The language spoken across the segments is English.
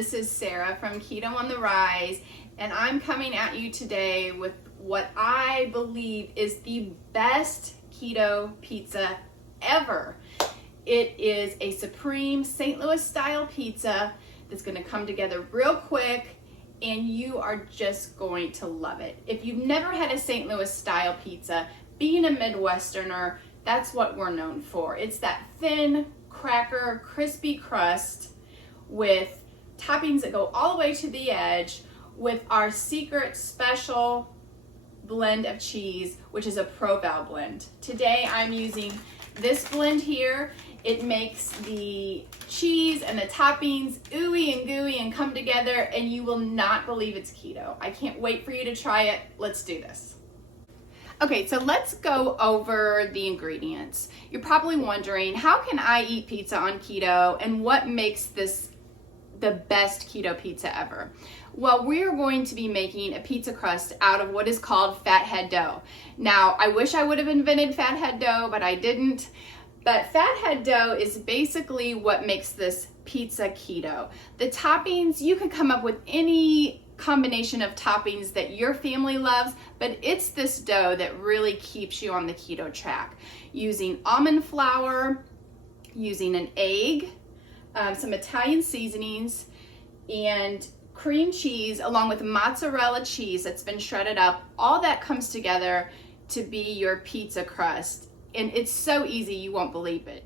this is Sarah from Keto on the Rise, and I'm coming at you today with what I believe is the best keto pizza ever. It is a Supreme St. Louis style pizza that's going to come together real quick, and you are just going to love it. If you've never had a St. Louis style pizza, being a Midwesterner, that's what we're known for. It's that thin, cracker, crispy crust with toppings that go all the way to the edge with our secret special blend of cheese, which is a Provel blend. Today I'm using this blend here. It makes the cheese and the toppings ooey and gooey and come together, and you will not believe it's keto. I can't wait for you to try it. Let's do this. Okay, so let's go over the ingredients. You're probably wondering, how can I eat pizza on keto, and what makes this the best keto pizza ever? Well, we're going to be making a pizza crust out of what is called fathead dough. Now, I wish I would have invented fathead dough, but I didn't. But fathead dough is basically what makes this pizza keto. The toppings, you can come up with any combination of toppings that your family loves, but it's this dough that really keeps you on the keto track. Using almond flour, using an egg, some Italian seasonings, and cream cheese, along with mozzarella cheese that's been shredded up. All that comes together to be your pizza crust, and it's so easy you won't believe it.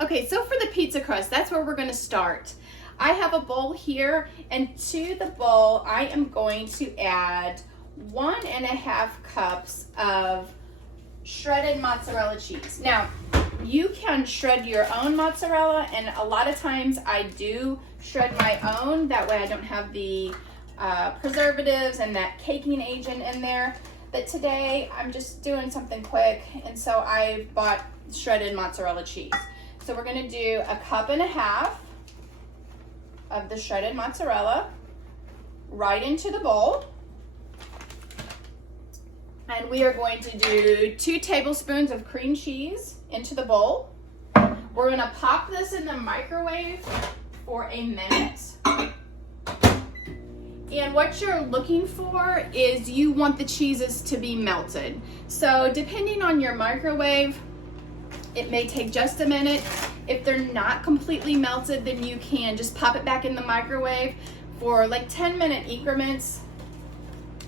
Okay, so for the pizza crust, that's where we're going to start. I have a bowl here, and to the bowl I am going to add 1.5 cups of shredded mozzarella cheese. Now, you can shred your own mozzarella, and a lot of times I do shred my own. That way I don't have the preservatives and that caking agent in there. But today I'm just doing something quick, and so I bought shredded mozzarella cheese. So we're going to do 1.5 cups of the shredded mozzarella right into the bowl. And we are going to do 2 tablespoons of cream cheese into the bowl. We're going to pop this in the microwave for a minute. And what you're looking for is you want the cheeses to be melted. So depending on your microwave, it may take just a minute. If they're not completely melted, then you can just pop it back in the microwave for like 10-minute increments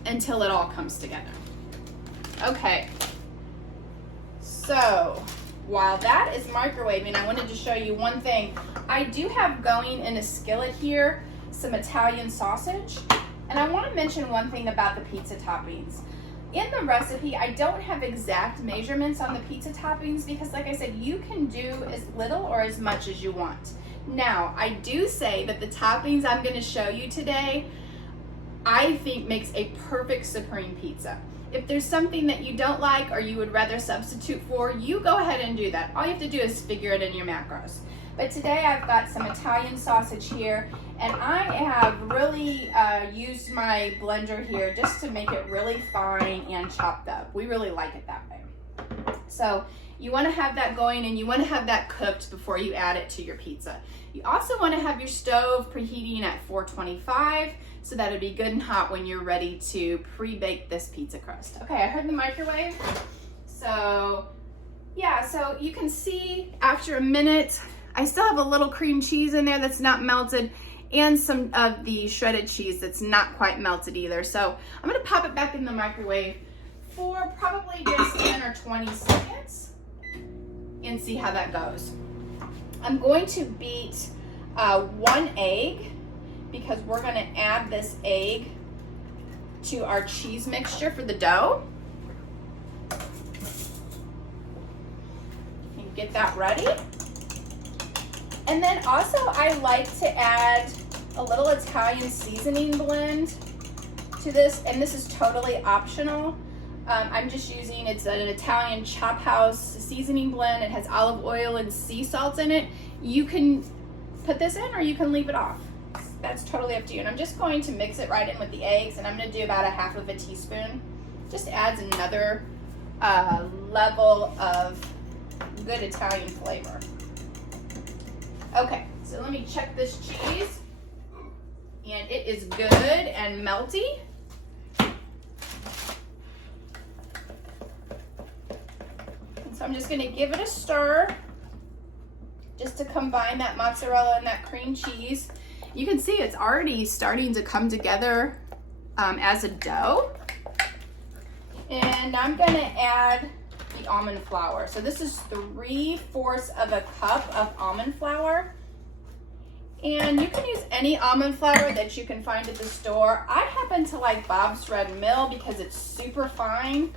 until it all comes together. Okay, so while that is microwaving, I wanted to show you one thing. I do have going in a skillet here some Italian sausage, and I want to mention one thing about the pizza toppings. In the recipe, I don't have exact measurements on the pizza toppings because, like I said, you can do as little or as much as you want. Now, I do say that the toppings I'm going to show you today, I think makes a perfect Supreme pizza. If there's something that you don't like or you would rather substitute for, you go ahead and do that. All you have to do is figure it in your macros. But today I've got some Italian sausage here, and I have really used my blender here just to make it really fine and chopped up. We really like it that way. So you want to have that going, and you want to have that cooked before you add it to your pizza. You also want to have your stove preheating at 425 so that it'll be good and hot when you're ready to pre-bake this pizza crust. Okay, I heard the microwave. So yeah, so you can see after a minute, I still have a little cream cheese in there that's not melted, and some of the shredded cheese that's not quite melted either. So I'm gonna pop it back in the microwave for probably just 10 or 20 seconds and see how that goes. I'm going to beat 1 egg because we're gonna add this egg to our cheese mixture for the dough. And get that ready. And then also I like to add a little Italian seasoning blend to this, and this is totally optional. I'm just using, it's an Italian chop house seasoning blend. It has olive oil and sea salt in it. You can put this in or you can leave it off. That's totally up to you. And I'm just going to mix it right in with the eggs, and I'm going to do about 1/2 teaspoon. Just adds another level of good Italian flavor. Okay, so let me check this cheese. and it is good and melty. And so I'm just gonna give it a stir just to combine that mozzarella and that cream cheese. You can see it's already starting to come together as a dough. And I'm gonna add the almond flour. So this is 3/4 of a cup of almond flour. And you can use any almond flour that you can find at the store. I happen to like Bob's Red Mill because it's super fine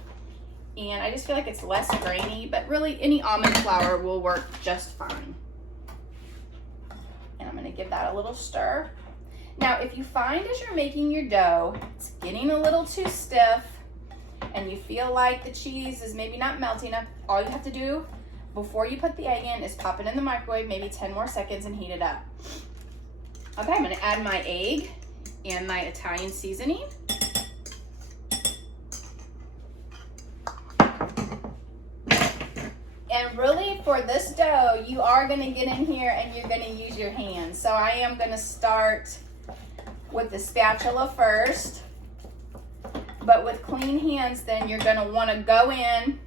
and I just feel like it's less grainy, but really any almond flour will work just fine. And I'm gonna give that a little stir. Now, if you find as you're making your dough, it's getting a little too stiff and you feel like the cheese is maybe not melting enough, all you have to do before you put the egg in is pop it in the microwave, maybe 10 more seconds, and heat it up. Okay, I'm gonna add my egg and my Italian seasoning. And really for this dough, you are gonna get in here and you're gonna use your hands. So I am gonna start with the spatula first, but with clean hands, then you're gonna wanna go in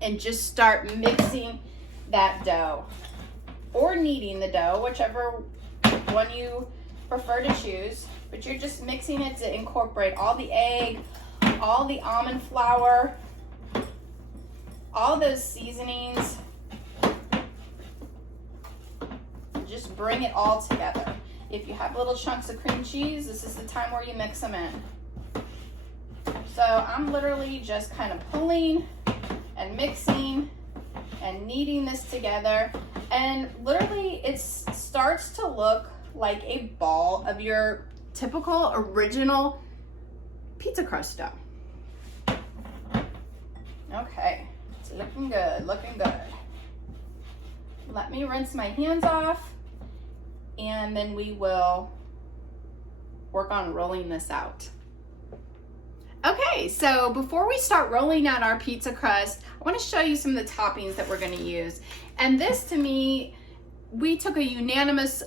and just start mixing that dough or kneading the dough, whichever one you prefer to choose, but you're just mixing it to incorporate all the egg, all the almond flour, all those seasonings. Just bring it all together. If you have little chunks of cream cheese, this is the time where you mix them in. So I'm literally just kind of pulling and mixing and kneading this together, and literally it starts to look like a ball of your typical original pizza crust dough. Okay, it's looking good, looking good. Let me rinse my hands off and then we will work on rolling this out. Okay, so before we start rolling out our pizza crust, I want to show you some of the toppings that we're going to use. And this, to me, we took a unanimous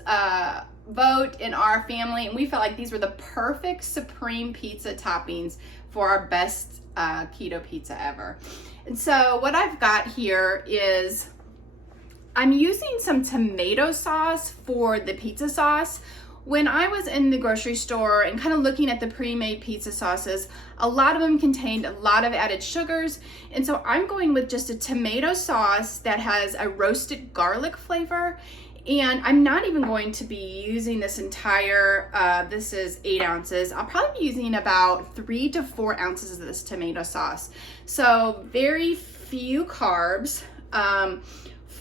vote in our family, and we felt like these were the perfect supreme pizza toppings for our best keto pizza ever. And so what I've got here is I'm using some tomato sauce for the pizza sauce. When I was in the grocery store and kind of looking at the pre-made pizza sauces, a lot of them contained a lot of added sugars. And so I'm going with just a tomato sauce that has a roasted garlic flavor. And I'm not even going to be using this entire, this is 8 ounces. I'll probably be using about 3 to 4 ounces of this tomato sauce. So very few carbs.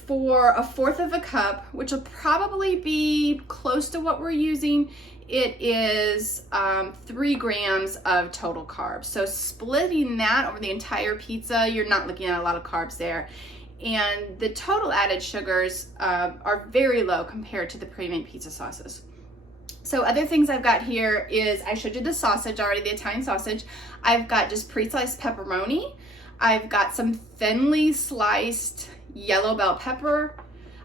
For 1/4 of a cup, which will probably be close to what we're using, it is 3 grams of total carbs. So splitting that over the entire pizza, you're not looking at a lot of carbs there. And the total added sugars are very low compared to the pre-made pizza sauces. So other things I've got here is, I showed you the sausage already, the Italian sausage. I've got just pre-sliced pepperoni. I've got some thinly sliced yellow bell pepper.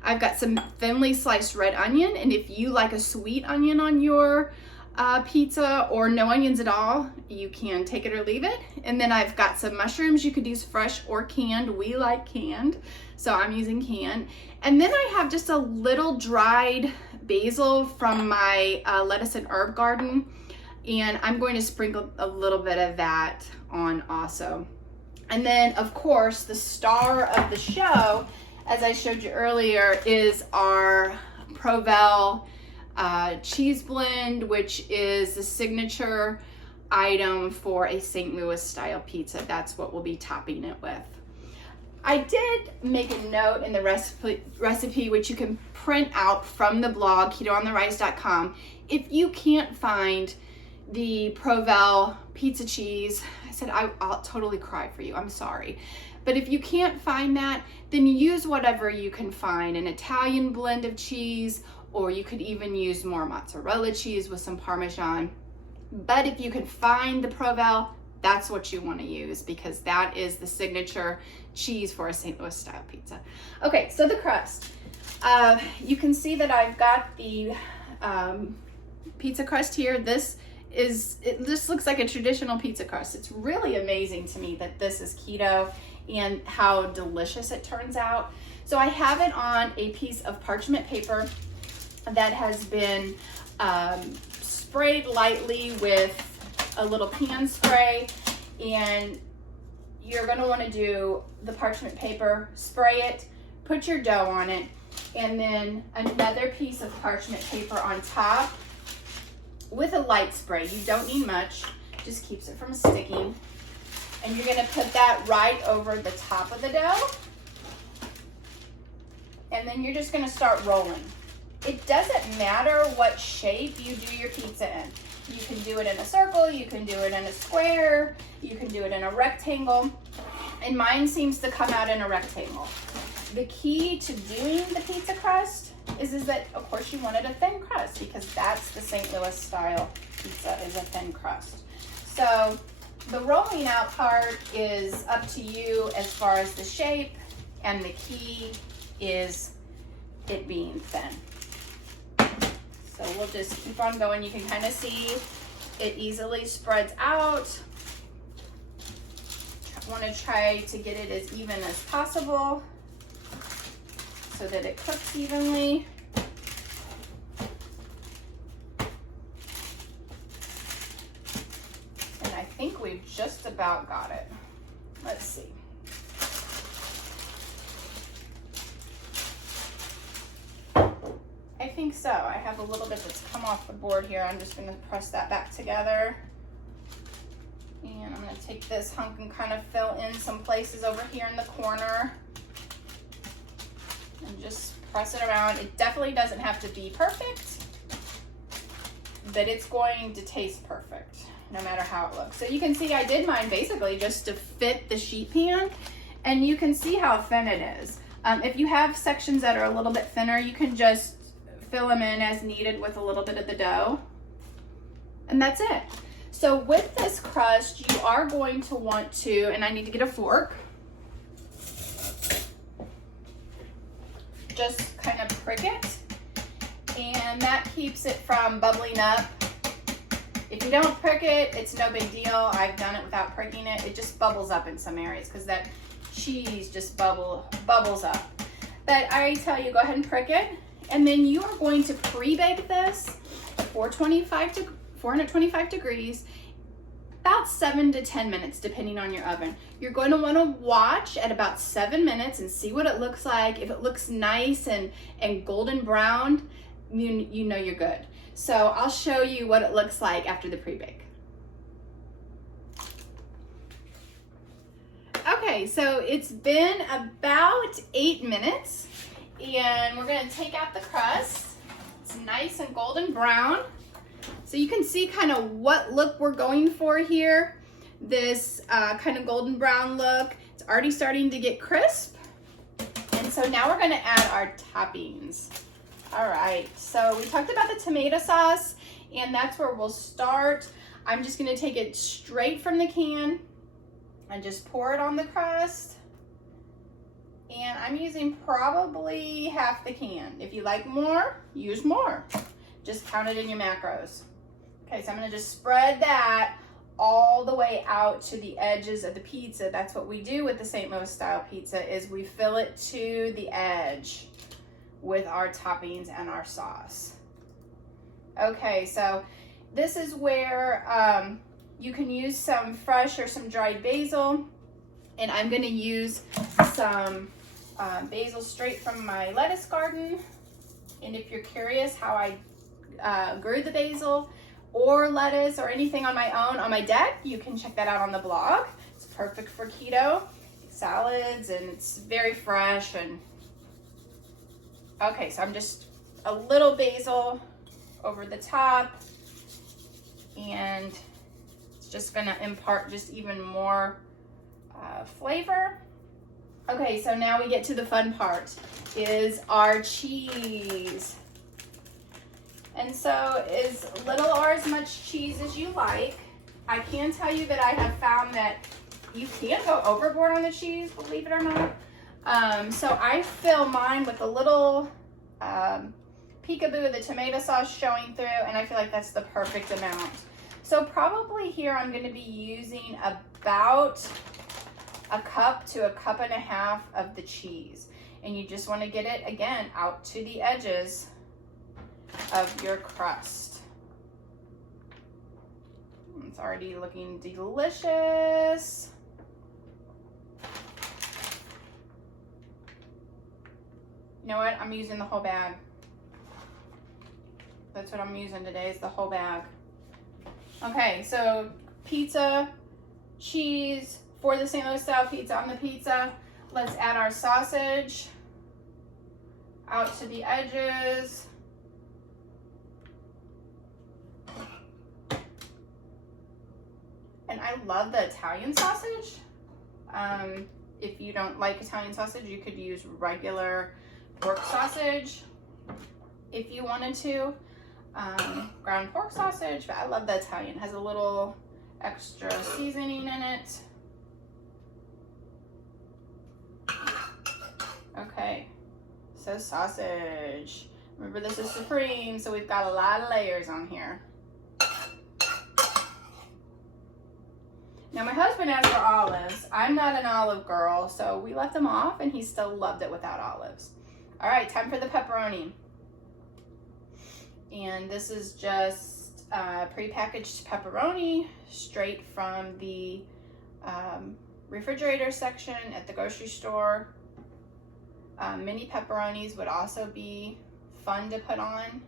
I've got some thinly sliced red onion, and if you like a sweet onion on your pizza or no onions at all, you can take it or leave it. And then I've got some mushrooms. You could use fresh or canned. We like canned, so I'm using canned. And then I have just a little dried basil from my lettuce and herb garden, and I'm going to sprinkle a little bit of that on also. And then, of course, the star of the show, as I showed you earlier, is our Provel cheese blend, which is the signature item for a St. Louis style pizza. That's what we'll be topping it with. I did make a note in the recipe, which you can print out from the blog, ketoontherice.com. If you can't find the Provel pizza cheese, I said I'll totally cry for you, I'm sorry. But if you can't find that, then use whatever you can find, an Italian blend of cheese, or you could even use more mozzarella cheese with some Parmesan. But if you can find the Provel, that's what you want to use, because that is the signature cheese for a St. Louis style pizza. Okay, so the crust. You can see that I've got the pizza crust here. It just looks like a traditional pizza crust. It's really amazing to me that this is keto and how delicious it turns out. So I have it on a piece of parchment paper that has been sprayed lightly with a little pan spray, and you're going to want to do the parchment paper, spray it, put your dough on it, and then another piece of parchment paper on top with a light spray. You don't need much, just keeps it from sticking. And you're going to put that right over the top of the dough. And then you're just going to start rolling. It doesn't matter what shape you do your pizza in. You can do it in a circle, you can do it in a square, you can do it in a rectangle. And mine seems to come out in a rectangle. The key to doing the pizza crust is that, of course, you wanted a thin crust, because that's the St. Louis style pizza, is a thin crust. So the rolling out part is up to you as far as the shape, and the key is it being thin. So we'll just keep on going. You can kind of see it easily spreads out. I want to try to get it as even as possible so that it cooks evenly. And I think we've just about got it. Let's see. I think so. I have a little bit that's come off the board here. I'm just going to press that back together. And I'm going to take this hunk and kind of fill in some places over here in the corner. And just press it around. It definitely doesn't have to be perfect, but it's going to taste perfect no matter how it looks. So you can see I did mine basically just to fit the sheet pan, and you can see how thin it is. If you have sections that are a little bit thinner, you can just fill them in as needed with a little bit of the dough. And that's it. So with this crust, you are going to want to, and I need to get a fork, just kind of prick it, and that keeps it from bubbling up. If you don't prick it, it's no big deal. I've done it without pricking it. It just bubbles up in some areas because that cheese just bubbles up. But I tell you, go ahead and prick it. And then you are going to pre-bake this at 425 degrees, about 7 to 10 minutes, depending on your oven. You're going to want to watch at about 7 minutes and see what it looks like. If it looks nice and golden brown, you know you're good. So I'll show you what it looks like after the pre-bake. Okay, so it's been about 8 minutes. And we're going to take out the crust. It's nice and golden brown. So you can see kind of what look we're going for here. This kind of golden brown look. It's already starting to get crisp. And so now we're going to add our toppings. All right, so we talked about the tomato sauce, and that's where we'll start. I'm just going to take it straight from the can and just pour it on the crust. And I'm using probably half the can. If you like more, use more. Just count it in your macros. Okay, so I'm gonna just spread that all the way out to the edges of the pizza. That's what we do with the St. Louis style pizza, is we fill it to the edge with our toppings and our sauce. Okay, so this is where you can use some fresh or some dried basil. And I'm gonna use some basil straight from my lettuce garden. And if you're curious how I grew the basil or lettuce or anything on my own on my deck, you can check that out on the blog. It's perfect for keto salads, and it's very fresh. And okay, so I'm just a little basil over the top, and it's just gonna impart just even more flavor. Okay, so now we get to the fun part, is our cheese. And so as little or as much cheese as you like. I can tell you that I have found that you can go overboard on the cheese, believe it or not. So I fill mine with a little peekaboo, the tomato sauce showing through, and I feel like that's the perfect amount. So probably here I'm going to be using about a cup to a cup and a half of the cheese. And you just want to get it, again, out to the edges of your crust. It's already looking delicious. You know what? I'm using the whole bag. That's what I'm using today, is the whole bag. Okay, so pizza, cheese for the St. Louis style pizza on the pizza. Let's add our sausage out to the edges. And I love the Italian sausage. If you don't like Italian sausage, you could use regular pork sausage if you wanted to. Ground pork sausage, but I love the Italian. It has a little extra seasoning in it. Okay, so sausage. Remember, this is supreme, so we've got a lot of layers on here. Now my husband asked for olives. I'm not an olive girl, so we left them off and he still loved it without olives. All right, time for the pepperoni. And this is just prepackaged pepperoni straight from the refrigerator section at the grocery store. Mini pepperonis would also be fun to put on.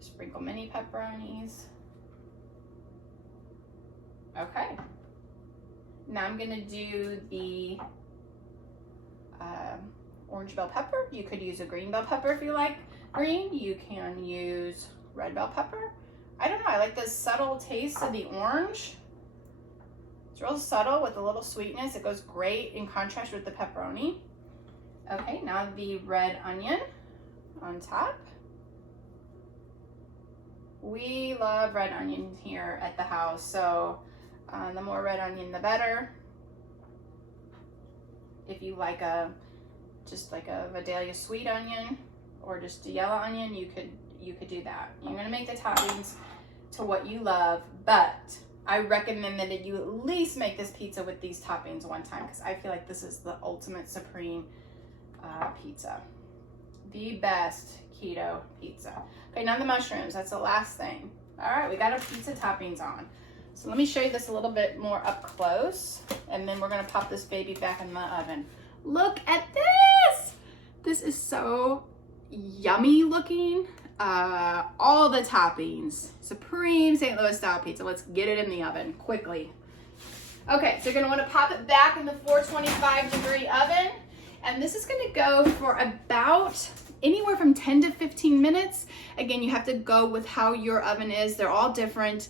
Sprinkle mini pepperonis. Okay. Now I'm gonna do the orange bell pepper. You could use a green bell pepper if you like green. You can use red bell pepper. I don't know, I like the subtle taste of the orange. It's real subtle with a little sweetness. It goes great in contrast with the pepperoni. Okay, now the red onion on top. We love red onion here at the house, so the more red onion, the better. If you like just like a Vidalia sweet onion or just a yellow onion, you could do that. You're gonna make the toppings to what you love, but I recommend that you at least make this pizza with these toppings one time, because I feel like this is the ultimate supreme pizza. The best keto pizza. Okay, now the mushrooms, that's the last thing. All right, we got our pizza toppings on. So let me show you this a little bit more up close, and then we're gonna pop this baby back in the oven. Look at this! This is so yummy looking. All the toppings. Supreme St. Louis style pizza. Let's get it in the oven quickly. Okay, so you're gonna wanna pop it back in the 425-degree oven, and this is gonna go for about anywhere from 10 to 15 minutes. Again, you have to go with how your oven is. They're all different.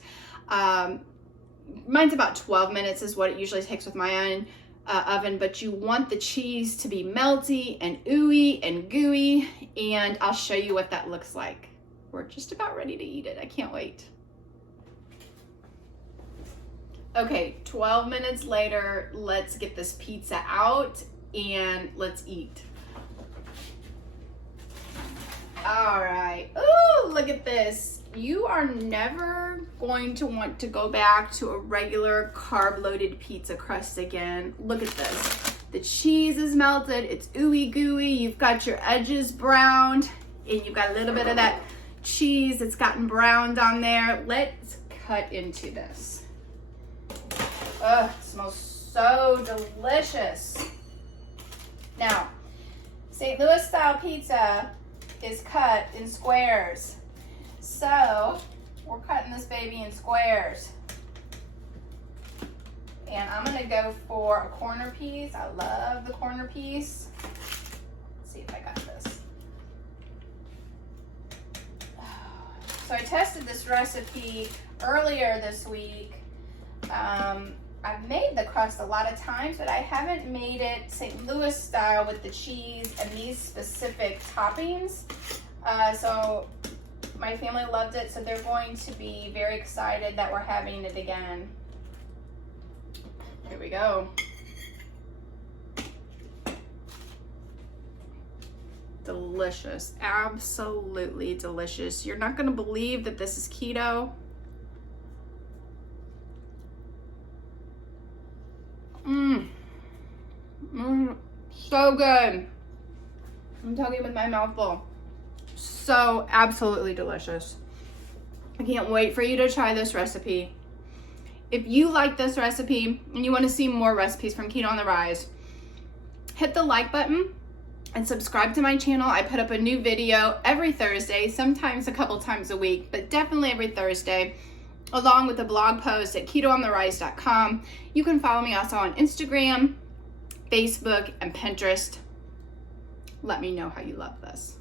Mine's about 12 minutes is what it usually takes with my oven, but you want the cheese to be melty and ooey and gooey, and I'll show you what that looks like. We're just about ready to eat it. I can't wait. Okay, 12 minutes later, let's get this pizza out and let's eat. All right. Ooh, look at this. You are never going to want to go back to a regular carb-loaded pizza crust again. Look at this. The cheese is melted. It's ooey gooey. You've got your edges browned, and you've got a little bit of that cheese that's gotten browned on there. Let's cut into this. Ugh, it smells so delicious. Now, St. Louis style pizza is cut in squares. So we're cutting this baby in squares. And I'm gonna go for a corner piece. I love the corner piece. Let's see if I got this. So I tested this recipe earlier this week. I've made the crust a lot of times, but I haven't made it St. Louis style with the cheese and these specific toppings. So my family loved it, so they're going to be very excited that we're having it again. Here we go. delicious, absolutely delicious. You're not gonna believe that this is keto. So good. I'm talking with my mouth full. So absolutely delicious. I can't wait for you to try this recipe. If you like this recipe and you want to see more recipes from Keto on the Rise, hit the like button and subscribe to my channel. I put up a new video every Thursday, sometimes a couple times a week, but definitely every Thursday, along with a blog post at ketoontherise.com. You can follow me also on Instagram, Facebook, and Pinterest. Let me know how you love this.